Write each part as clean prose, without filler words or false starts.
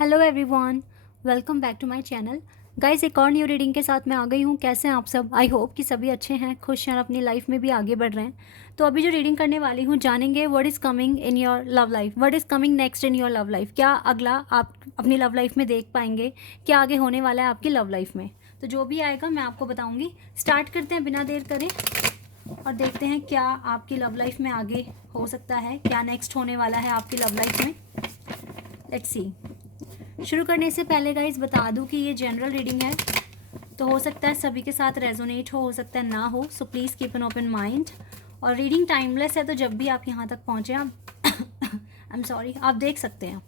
Hello everyone, welcome back to my channel. Guys, एक और new reading के साथ मैं आ गई हूँ। कैसे हैं आप सब? आई होप कि सभी अच्छे हैं, खुश हैं और अपनी लाइफ में भी आगे बढ़ रहे हैं। तो अभी जो रीडिंग करने वाली हूँ, जानेंगे what is coming in your love life, what is coming next in your love life. क्या अगला आप अपनी लव लाइफ में देख पाएंगे, क्या आगे होने वाला है आपकी लव लाइफ में। तो जो भी आएगा मैं आपको बताऊँगी। स्टार्ट करते हैं बिना देर करे और देखते हैं क्या आपकी लव लाइफ में आगे हो सकता है, क्या नेक्स्ट होने वाला है आपकी लव लाइफ में। Let's see. शुरू करने से पहले गाइस बता दूं कि ये जनरल रीडिंग है, तो हो सकता है सभी के साथ रेजोनेट हो सकता है ना हो, so please keep an open mind. और रीडिंग टाइमलेस है, तो जब भी आप यहाँ तक पहुँचे आप आई एम सॉरी, आप देख सकते हैं।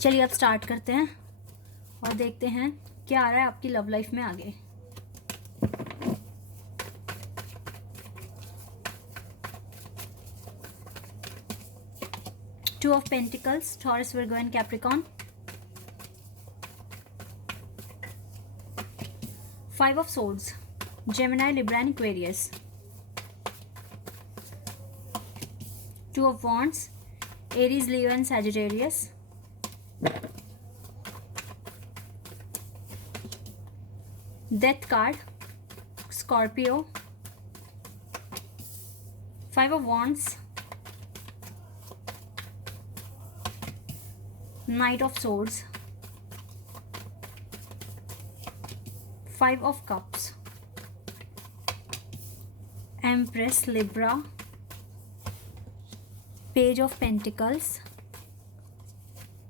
चलिए अब स्टार्ट करते हैं और देखते हैं क्या आ रहा है आपकी लव लाइफ में आगे। Two of Pentacles, Taurus, Virgo and Capricorn. Five of Swords, Gemini, Libra and Aquarius. Two of Wands, Aries, Leo and Sagittarius. Death card, Scorpio. Five of Wands, Knight of Swords, Five of Cups, Empress, Libra, Page of Pentacles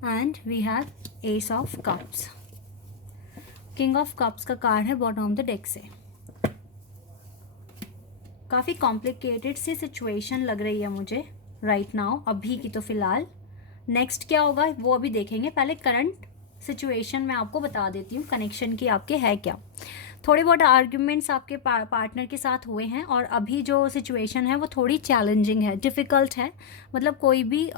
and we have Ace of Cups. King of Cups का card है bottom the deck से। काफ़ी complicated सी situation लग रही है मुझे right now, अभी की तो फिलहाल। नेक्स्ट क्या होगा वो अभी देखेंगे, पहले करंट सिचुएशन मैं आपको बता देती हूँ कनेक्शन की आपके है क्या। थोड़े बहुत आर्ग्यूमेंट्स आपके पार्टनर के साथ हुए हैं और अभी जो सिचुएशन है वो थोड़ी चैलेंजिंग है, डिफ़िकल्ट है। मतलब कोई भी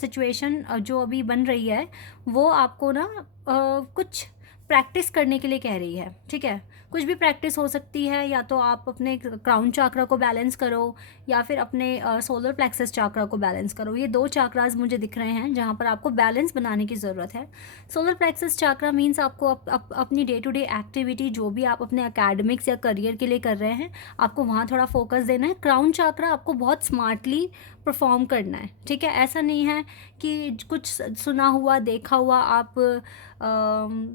सिचुएशन जो अभी बन रही है वो आपको ना कुछ प्रैक्टिस करने के लिए कह रही है, ठीक है। कुछ भी प्रैक्टिस हो सकती है, या तो आप अपने क्राउन चाक्रा को बैलेंस करो या फिर अपने सोलर प्लेक्सस चाक्रा को बैलेंस करो। ये दो चाक्रास मुझे दिख रहे हैं जहाँ पर आपको बैलेंस बनाने की ज़रूरत है। सोलर प्लेक्सस चाक्रा मीन्स आपको अपनी डे टू डे एक्टिविटी जो भी आप अपने एकेडमिक्स या करियर के लिए कर रहे हैं, आपको वहाँ थोड़ा फोकस देना है। क्राउन चाक्रा आपको बहुत स्मार्टली परफॉर्म करना है, ठीक है। ऐसा नहीं है कि कुछ सुना हुआ देखा हुआ आप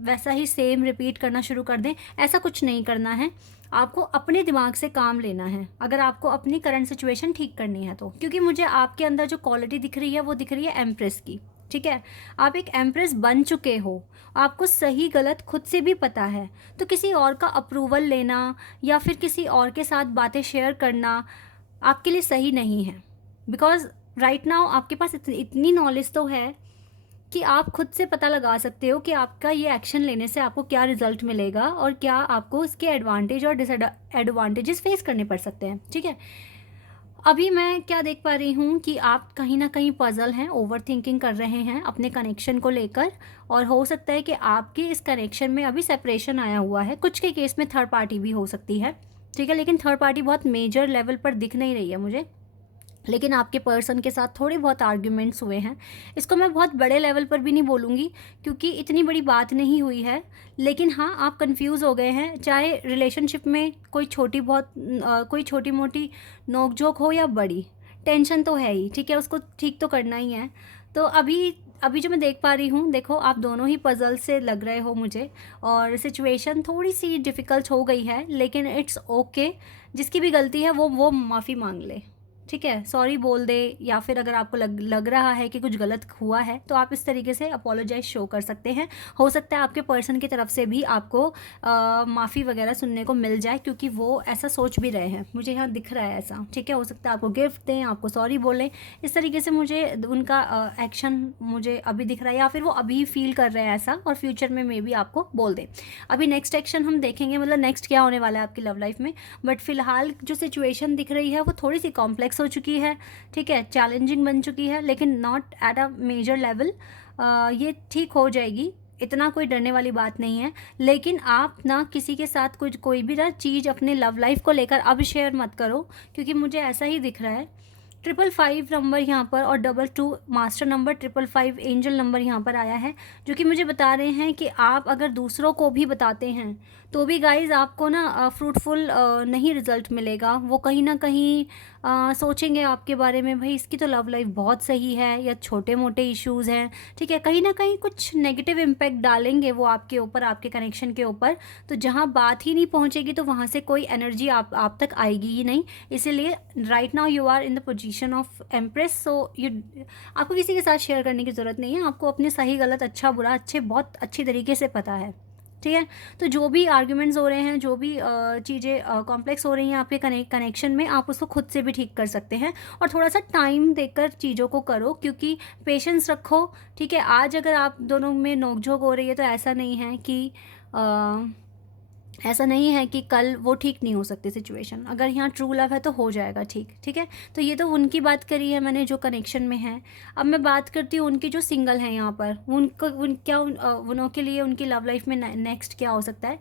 वैसा ही सेम रिपीट करना शुरू कर दें, ऐसा कुछ नहीं करना है। आपको अपने दिमाग से काम लेना है अगर आपको अपनी करंट सिचुएशन ठीक करनी है तो। क्योंकि मुझे आपके अंदर जो क्वालिटी दिख रही है वो दिख रही है एम्प्रेस की, ठीक है। आप एक एम्प्रेस बन चुके हो, आपको सही गलत खुद से भी पता है। तो किसी और का अप्रूवल लेना या फिर किसी और के साथ बातें शेयर करना आपके लिए सही नहीं है। बिकॉज राइट नाउ आपके पास इतनी नॉलेज तो है कि आप खुद से पता लगा सकते हो कि आपका ये एक्शन लेने से आपको क्या रिजल्ट मिलेगा और क्या आपको इसके एडवांटेज और डिसएडवांटेजेस फेस करने पड़ सकते हैं, ठीक है। अभी मैं क्या देख पा रही हूँ कि आप कहीं ना कहीं पजल हैं, ओवर थिंकिंग कर रहे हैं अपने कनेक्शन को लेकर, और हो सकता है कि आपके इस कनेक्शन में अभी सेपरेशन आया हुआ है। कुछ के केस में थर्ड पार्टी भी हो सकती है, ठीक है, लेकिन थर्ड पार्टी बहुत मेजर लेवल पर दिख नहीं रही है मुझे। लेकिन आपके पर्सन के साथ थोड़े बहुत आर्ग्यूमेंट्स हुए हैं। इसको मैं बहुत बड़े लेवल पर भी नहीं बोलूँगी क्योंकि इतनी बड़ी बात नहीं हुई है, लेकिन हाँ आप कंफ्यूज हो गए हैं। चाहे रिलेशनशिप में कोई कोई छोटी मोटी नोक-झोंक हो या बड़ी, टेंशन तो है ही, ठीक है, उसको ठीक तो करना ही है। तो अभी जो मैं देख पा रही हूँ, देखो आप दोनों ही पजल से लग रहे हो मुझे, और सिचुएशन थोड़ी सी डिफ़िकल्ट हो गई है, लेकिन इट्स ओके। जिसकी भी गलती है वो माफ़ी मांग ले, ठीक है, सॉरी बोल दे, या फिर अगर आपको लग रहा है कि कुछ गलत हुआ है तो आप इस तरीके से अपोलोजाइज शो कर सकते हैं। हो सकता है आपके पर्सन की तरफ से भी आपको माफ़ी वगैरह सुनने को मिल जाए, क्योंकि वो ऐसा सोच भी रहे हैं, मुझे यहाँ दिख रहा है ऐसा, ठीक है। हो सकता है आपको गिफ्ट दें, आपको सॉरी बोलें, इस तरीके से मुझे उनका एक्शन मुझे अभी दिख रहा है, या फिर वो अभी फील कर रहे हैं ऐसा और फ्यूचर में मे बी आपको बोल दें। अभी नेक्स्ट एक्शन हम देखेंगे, मतलब नेक्स्ट क्या होने वाला है आपकी लव लाइफ में। बट फिलहाल जो सिचुएशन दिख रही है वो थोड़ी सी कॉम्प्लेक्स हो चुकी है, ठीक है, चैलेंजिंग बन चुकी है, लेकिन not at a major level. ये ठीक हो जाएगी, इतना कोई डरने वाली बात नहीं है। लेकिन आप ना किसी के साथ कोई भी ना चीज़ अपने लव लाइफ को लेकर अब शेयर मत करो, क्योंकि मुझे ऐसा ही दिख रहा है 555 नंबर यहाँ पर और 22 मास्टर नंबर, 555 एंजल नंबर यहाँ पर आया है, जो कि मुझे बता रहे हैं कि आप अगर दूसरों को भी बताते हैं तो भी गाइज़ आपको ना फ्रूटफुल नहीं रिज़ल्ट मिलेगा। वो कहीं ना कहीं सोचेंगे आपके बारे में, भाई इसकी तो लव लाइफ बहुत सही है, या छोटे मोटे इश्यूज़ हैं, ठीक है, कहीं ना कहीं कुछ नेगेटिव इम्पैक्ट डालेंगे वो आपके ऊपर, आपके कनेक्शन के ऊपर। तो जहाँ बात ही नहीं पहुँचेगी तो वहाँ से कोई एनर्जी आप तक आएगी ही नहीं। इसीलिए right now you are in the position of empress, so you, आपको किसी के साथ शेयर करने की ज़रूरत नहीं है, आपको अपने सही गलत अच्छा बुरा बहुत अच्छी तरीके से पता है, ठीक है। तो जो भी आर्ग्यूमेंट्स हो रहे हैं, जो भी चीज़ें कॉम्प्लेक्स हो रही हैं आपके कनेक्शन में, आप उसको खुद से भी ठीक कर सकते हैं, और थोड़ा सा टाइम देकर चीज़ों को करो, क्योंकि पेशेंस रखो, ठीक है। आज अगर आप दोनों में नोकझोंक हो रही है तो ऐसा नहीं है कि कल वो ठीक नहीं हो सकती सिचुएशन। अगर यहाँ ट्रू लव है तो हो जाएगा ठीक, ठीक है। तो ये तो उनकी बात करी है मैंने जो कनेक्शन में है। अब मैं बात करती हूँ उनकी जो सिंगल हैं यहाँ पर, उनों के लिए उनकी लव लाइफ में नेक्स्ट क्या हो सकता है।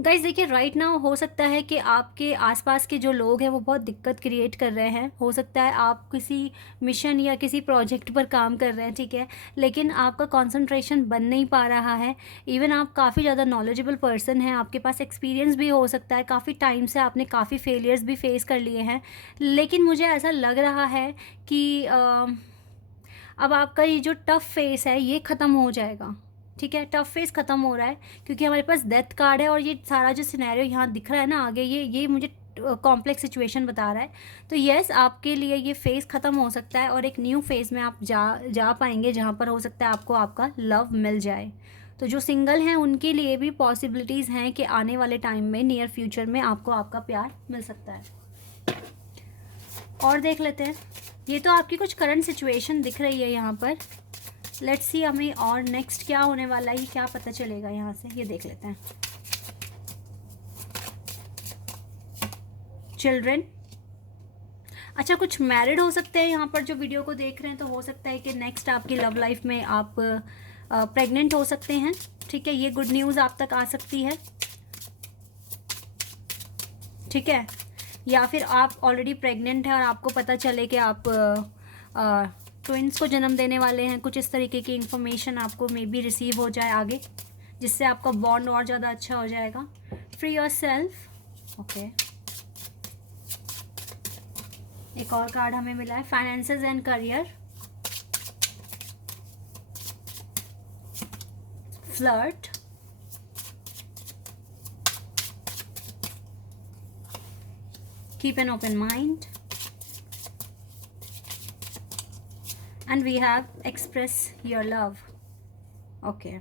गाइज देखिए, राइट नाउ हो सकता है कि आपके आसपास के जो लोग हैं वो बहुत दिक्कत क्रिएट कर रहे हैं। हो सकता है आप किसी मिशन या किसी प्रोजेक्ट पर काम कर रहे हैं, ठीक है, लेकिन आपका कंसंट्रेशन बन नहीं पा रहा है। इवन आप काफ़ी ज़्यादा नॉलेजेबल पर्सन हैं, आपके पास एक्सपीरियंस भी हो सकता है, काफ़ी टाइम से आपने काफ़ी फेलियर्स भी फेस कर लिए हैं, लेकिन मुझे ऐसा लग रहा है कि अब आपका ये जो टफ़ फेस है ये ख़त्म हो जाएगा, ठीक है। टफ फेस ख़त्म हो रहा है क्योंकि हमारे पास डेथ कार्ड है, और ये सारा जो सिनेरियो यहाँ दिख रहा है ना आगे, ये मुझे कॉम्प्लेक्स सिचुएशन बता रहा है। तो यस, आपके लिए ये फेस ख़त्म हो सकता है और एक न्यू फेज़ में आप जा पाएंगे, जहाँ पर हो सकता है आपको आपका लव मिल जाए। तो जो सिंगल हैं उनके लिए भी पॉसिबिलिटीज़ हैं कि आने वाले टाइम में, नियर फ्यूचर में, आपको आपका प्यार मिल सकता है। और देख लेते हैं, ये तो आपकी कुछ करंट सिचुएशन दिख रही है यहाँ पर। लेट्स सी हमें और नेक्स्ट क्या होने वाला है, क्या पता चलेगा यहाँ से, ये देख लेते हैं। चिल्ड्रन, अच्छा, कुछ मैरिड हो सकते हैं यहाँ पर जो वीडियो को देख रहे हैं, तो हो सकता है कि नेक्स्ट आपकी लव लाइफ में आप प्रेग्नेंट हो सकते हैं, ठीक है। ये गुड न्यूज़ आप तक आ सकती है, ठीक है। या फिर आप ऑलरेडी प्रेग्नेंट हैं और आपको पता चले कि आप ट्विंस को जन्म देने वाले हैं। कुछ इस तरीके की इंफॉर्मेशन आपको मे बी रिसीव हो जाए आगे, जिससे आपका बॉन्ड और ज़्यादा अच्छा हो जाएगा। Free your self, okay. एक और कार्ड हमें मिला है, finances and career, flirt, keep an open mind, and we have express your love, okay।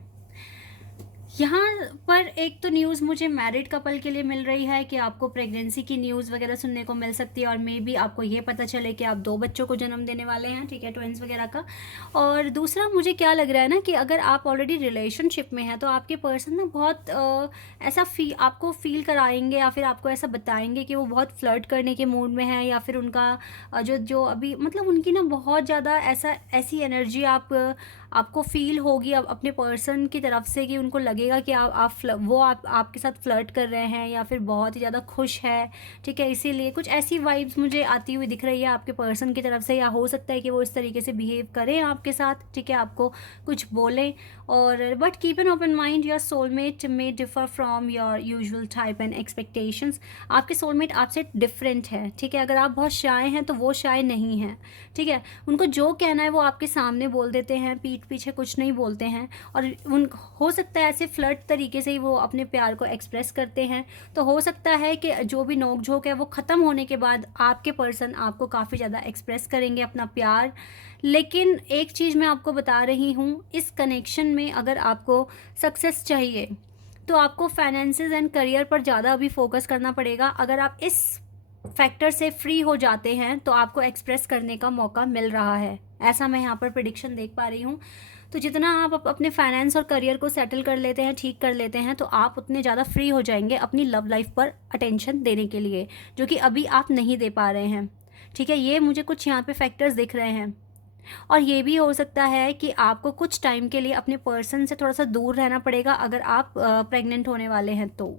यहाँ पर एक तो न्यूज़ मुझे मैरिड कपल के लिए मिल रही है कि आपको प्रेगनेंसी की न्यूज़ वगैरह सुनने को मिल सकती है, और मे बी आपको ये पता चले कि आप 2 बच्चों को जन्म देने वाले हैं, ठीक है, ट्विंस वगैरह का। और दूसरा मुझे क्या लग रहा है ना कि अगर आप ऑलरेडी रिलेशनशिप में हैं तो आपके पर्सन ना बहुत ऐसा आपको फील कराएंगे, या फिर आपको ऐसा बताएंगे कि वो बहुत फ्लर्ट करने के मूड में है, या फिर उनका जो अभी मतलब उनकी ना बहुत ज़्यादा ऐसी एनर्जी आपको फील होगी अब अपने पर्सन की तरफ से, कि उनको लगेगा कि वो आपके साथ फ्लर्ट कर रहे हैं, या फिर बहुत ही ज़्यादा खुश है, ठीक है। इसीलिए कुछ ऐसी वाइब्स मुझे आती हुई दिख रही है आपके पर्सन की तरफ से, या हो सकता है कि वो इस तरीके से बिहेव करें आपके साथ, ठीक है, आपको कुछ बोलें। और but keep an open mind, your soulmate may differ from your usual type and expectations. आपके सोलमेट आपसे डिफरेंट है, ठीक है। अगर आप बहुत शाय हैं तो वो शाय नहीं है, ठीक है। उनको जो कहना है वो आपके सामने बोल देते हैं, पीठ पीछे कुछ नहीं बोलते हैं, और हो सकता है ऐसे फ्लर्ट तरीके से ही वो अपने प्यार को एक्सप्रेस करते हैं। तो हो सकता है कि जो भी नोक झोंक है वो ख़त्म होने के बाद आपके पर्सन आपको काफ़ी ज़्यादा एक्सप्रेस करेंगे अपना प्यार। लेकिन एक चीज़ मैं आपको बता रही हूँ, इस कनेक्शन में अगर आपको सक्सेस चाहिए तो आपको फाइनेंसेस एंड करियर पर ज़्यादा अभी फोकस करना पड़ेगा। अगर आप इस फैक्टर से फ्री हो जाते हैं तो आपको एक्सप्रेस करने का मौका मिल रहा है, ऐसा मैं यहाँ पर प्रेडिक्शन देख पा रही हूँ। तो जितना आप अपने फाइनेंस और करियर को सेटल कर लेते हैं, ठीक कर लेते हैं, तो आप उतने ज़्यादा फ्री हो जाएंगे अपनी लव लाइफ पर अटेंशन देने के लिए, जो कि अभी आप नहीं दे पा रहे हैं, ठीक है। ये मुझे कुछ यहाँ पे फैक्टर्स दिख रहे हैं। और ये भी हो सकता है कि आपको कुछ टाइम के लिए अपने पर्सन से थोड़ा सा दूर रहना पड़ेगा अगर आप प्रेग्नेंट होने वाले हैं तो,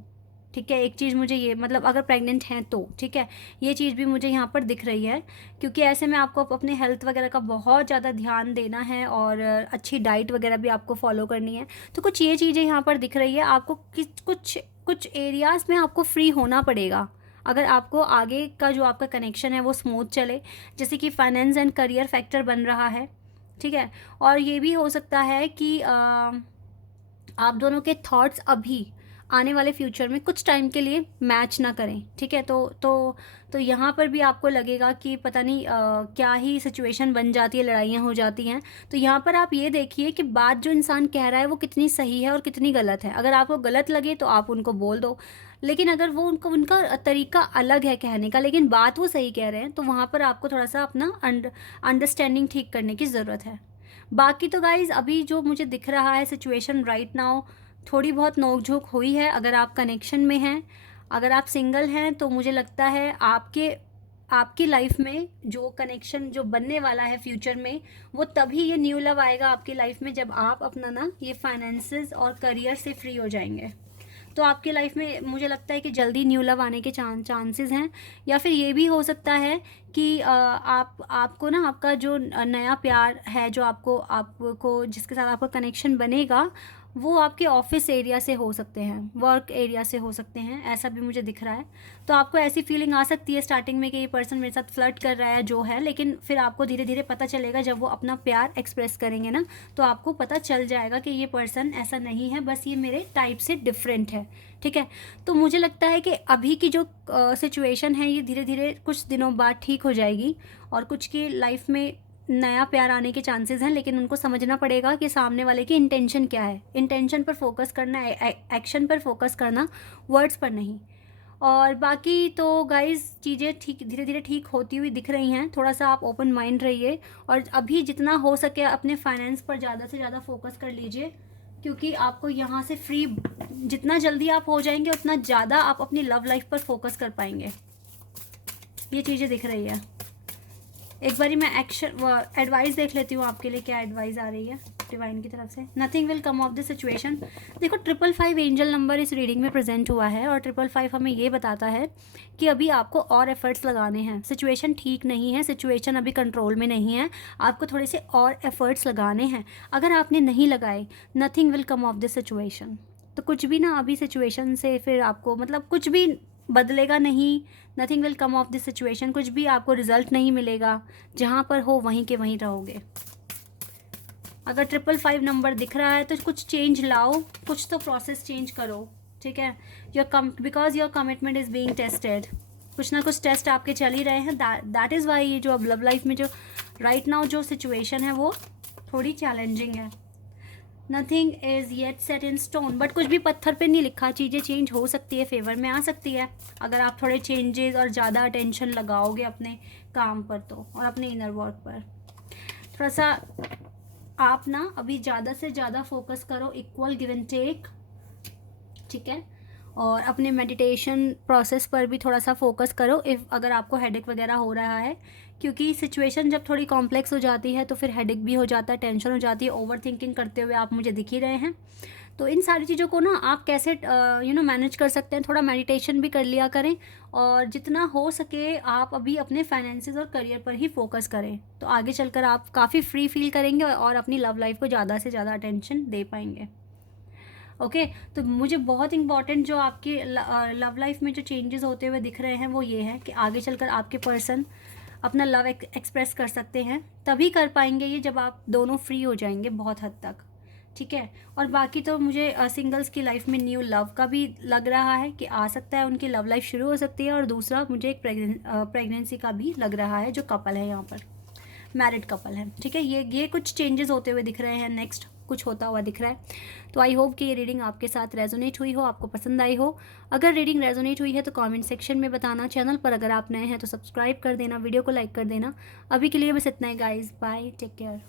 ठीक है, एक चीज़ मुझे ये मतलब अगर प्रेग्नेंट हैं तो ठीक है, ये चीज़ भी मुझे यहाँ पर दिख रही है, क्योंकि ऐसे में आपको अपने हेल्थ वगैरह का बहुत ज़्यादा ध्यान देना है और अच्छी डाइट वगैरह भी आपको फॉलो करनी है। तो कुछ ये चीज़ें यहाँ पर दिख रही है आपको कि कुछ कुछ एरियाज़ में आपको फ्री होना पड़ेगा अगर आपको आगे का जो आपका कनेक्शन है वो स्मूथ चले, जैसे कि फाइनेंस एंड करियर फैक्टर बन रहा है, ठीक है। और ये भी हो सकता है कि आप दोनों के थॉट्स अभी आने वाले फ्यूचर में कुछ टाइम के लिए मैच ना करें, ठीक है। तो यहाँ पर भी आपको लगेगा कि पता नहीं क्या ही सिचुएशन बन जाती है, लड़ाइयाँ हो जाती हैं। तो यहाँ पर आप ये देखिए कि बात जो इंसान कह रहा है वो कितनी सही है और कितनी गलत है। अगर आपको गलत लगे तो आप उनको बोल दो, लेकिन अगर वो उनका तरीका अलग है कहने का लेकिन बात वो सही कह रहे हैं, तो वहाँ पर आपको थोड़ा सा अपना अंडरस्टैंडिंग ठीक करने की ज़रूरत है। बाकी तो गाइज़ अभी जो मुझे दिख रहा है सिचुएशन राइट नाउ, थोड़ी बहुत नोक-झोंक हुई है अगर आप कनेक्शन में हैं। अगर आप सिंगल हैं तो मुझे लगता है आपकी लाइफ में जो कनेक्शन जो बनने वाला है फ्यूचर में, वो तभी ये न्यू लव आएगा आपकी लाइफ में जब आप अपना ना ये फाइनेंसेस और करियर से फ्री हो जाएंगे। तो आपकी लाइफ में मुझे लगता है कि जल्दी न्यू लव आने के चांसेस हैं। या फिर ये भी हो सकता है कि आपको ना आपका जो नया प्यार है जो आपको जिसके साथ आपका कनेक्शन बनेगा, वो आपके ऑफिस एरिया से हो सकते हैं, वर्क एरिया से हो सकते हैं, ऐसा भी मुझे दिख रहा है। तो आपको ऐसी फीलिंग आ सकती है स्टार्टिंग में कि ये पर्सन मेरे साथ फ्लर्ट कर रहा है जो है, लेकिन फिर आपको धीरे धीरे पता चलेगा जब वो अपना प्यार एक्सप्रेस करेंगे ना, तो आपको पता चल जाएगा कि ये पर्सन ऐसा नहीं है, बस ये मेरे टाइप से डिफरेंट है, ठीक है। तो मुझे लगता है कि अभी की जो सिचुएशन है ये धीरे धीरे कुछ दिनों बाद ठीक हो जाएगी और कुछ की लाइफ में नया प्यार आने के चांसेस हैं, लेकिन उनको समझना पड़ेगा कि सामने वाले की इंटेंशन क्या है। इंटेंशन पर फोकस करना, एक्शन पर फोकस करना, वर्ड्स पर नहीं। और बाकी तो गाइज़ चीज़ें ठीक धीरे धीरे ठीक होती हुई दिख रही हैं। थोड़ा सा आप ओपन माइंड रहिए और अभी जितना हो सके अपने फाइनेंस पर ज़्यादा से ज़्यादा फोकस कर लीजिए, क्योंकि आपको यहाँ से फ्री जितना जल्दी आप हो जाएंगे उतना ज़्यादा आप अपनी लव लाइफ पर फोकस कर पाएंगे। ये चीज़ें दिख रही है। एक बारी मैं एडवाइस देख लेती हूँ आपके लिए, क्या एडवाइस आ रही है डिवाइन की तरफ से। Nothing will come of this situation. देखो 555 एंजल नंबर इस रीडिंग में प्रेजेंट हुआ है और 555 हमें ये बताता है कि अभी आपको और एफर्ट्स लगाने हैं। सिचुएशन ठीक नहीं है, सिचुएशन अभी कंट्रोल में नहीं है, आपको थोड़े से और एफर्ट्स लगाने हैं। अगर आपने नहीं लगाए, nothing will come of this situation. तो कुछ भी ना अभी सिचुएशन से फिर आपको मतलब कुछ भी बदलेगा नहीं। Nothing will come of this situation, कुछ भी आपको रिजल्ट नहीं मिलेगा। जहाँ पर हो वहीं के वहीं रहोगे। अगर 555 नंबर दिख रहा है तो कुछ चेंज लाओ, कुछ तो प्रोसेस चेंज करो, ठीक है। Because your commitment is being tested. कुछ ना कुछ टेस्ट आपके चल ही रहे हैं। दैट इज़ वाई ये जो अब लव लाइफ में जो राइट नाउ जो सिचुएशन है वो थोड़ी चैलेंजिंग है। Nothing is yet set in stone, but कुछ भी पत्थर पे नहीं लिखा। चीज़ें चेंज हो सकती है, फेवर में आ सकती है अगर आप थोड़े चेंजेस और ज़्यादा अटेंशन लगाओगे अपने काम पर तो, और अपने इनर वर्क पर। थोड़ा सा आप ना अभी ज़्यादा से ज़्यादा फोकस करो, इक्वल गिव एंड टेक, ठीक है। और अपने मेडिटेशन प्रोसेस पर भी थोड़ा सा फोकस करो इफ़ अगर आपको हेडेक वगैरह हो रहा है, क्योंकि सिचुएशन जब थोड़ी कॉम्प्लेक्स हो जाती है तो फिर हेडेक भी हो जाता है, टेंशन हो जाती है। ओवर थिंकिंग करते हुए आप मुझे दिख ही रहे हैं। तो इन सारी चीज़ों को ना आप कैसे मैनेज कर सकते हैं, थोड़ा मेडिटेशन भी कर लिया करें और जितना हो सके आप अभी अपने फाइनेंसेस और करियर पर ही फोकस करें, तो आगे चलकर आप काफ़ी फ्री फील करेंगे और अपनी लव लाइफ को ज़्यादा से ज़्यादा अटेंशन दे पाएंगे। ओके तो मुझे बहुत इंपॉर्टेंट जो आपकी लव लाइफ में जो चेंजेस होते हुए दिख रहे हैं वो ये है कि आगे चलकर आपके पर्सन अपना लव एक्सप्रेस कर सकते हैं। तभी कर पाएंगे ये जब आप दोनों फ्री हो जाएंगे बहुत हद तक, ठीक है। और बाकी तो मुझे सिंगल्स की लाइफ में न्यू लव का भी लग रहा है कि आ सकता है, उनकी लव लाइफ शुरू हो सकती है। और दूसरा मुझे एक प्रेगनेंसी का भी लग रहा है, जो कपल है यहाँ पर मैरिड कपल है, ठीक है। ये कुछ चेंजेस होते हुए दिख रहे हैं, नेक्स्ट कुछ होता हुआ दिख रहा है। तो आई होप कि ये रीडिंग आपके साथ रेजोनेट हुई हो, आपको पसंद आई हो। अगर रीडिंग रेजोनेट हुई है तो कमेंट सेक्शन में बताना। चैनल पर अगर आप नए हैं तो सब्सक्राइब कर देना, वीडियो को लाइक कर देना। अभी के लिए बस इतना ही गाइज, बाय, टेक केयर।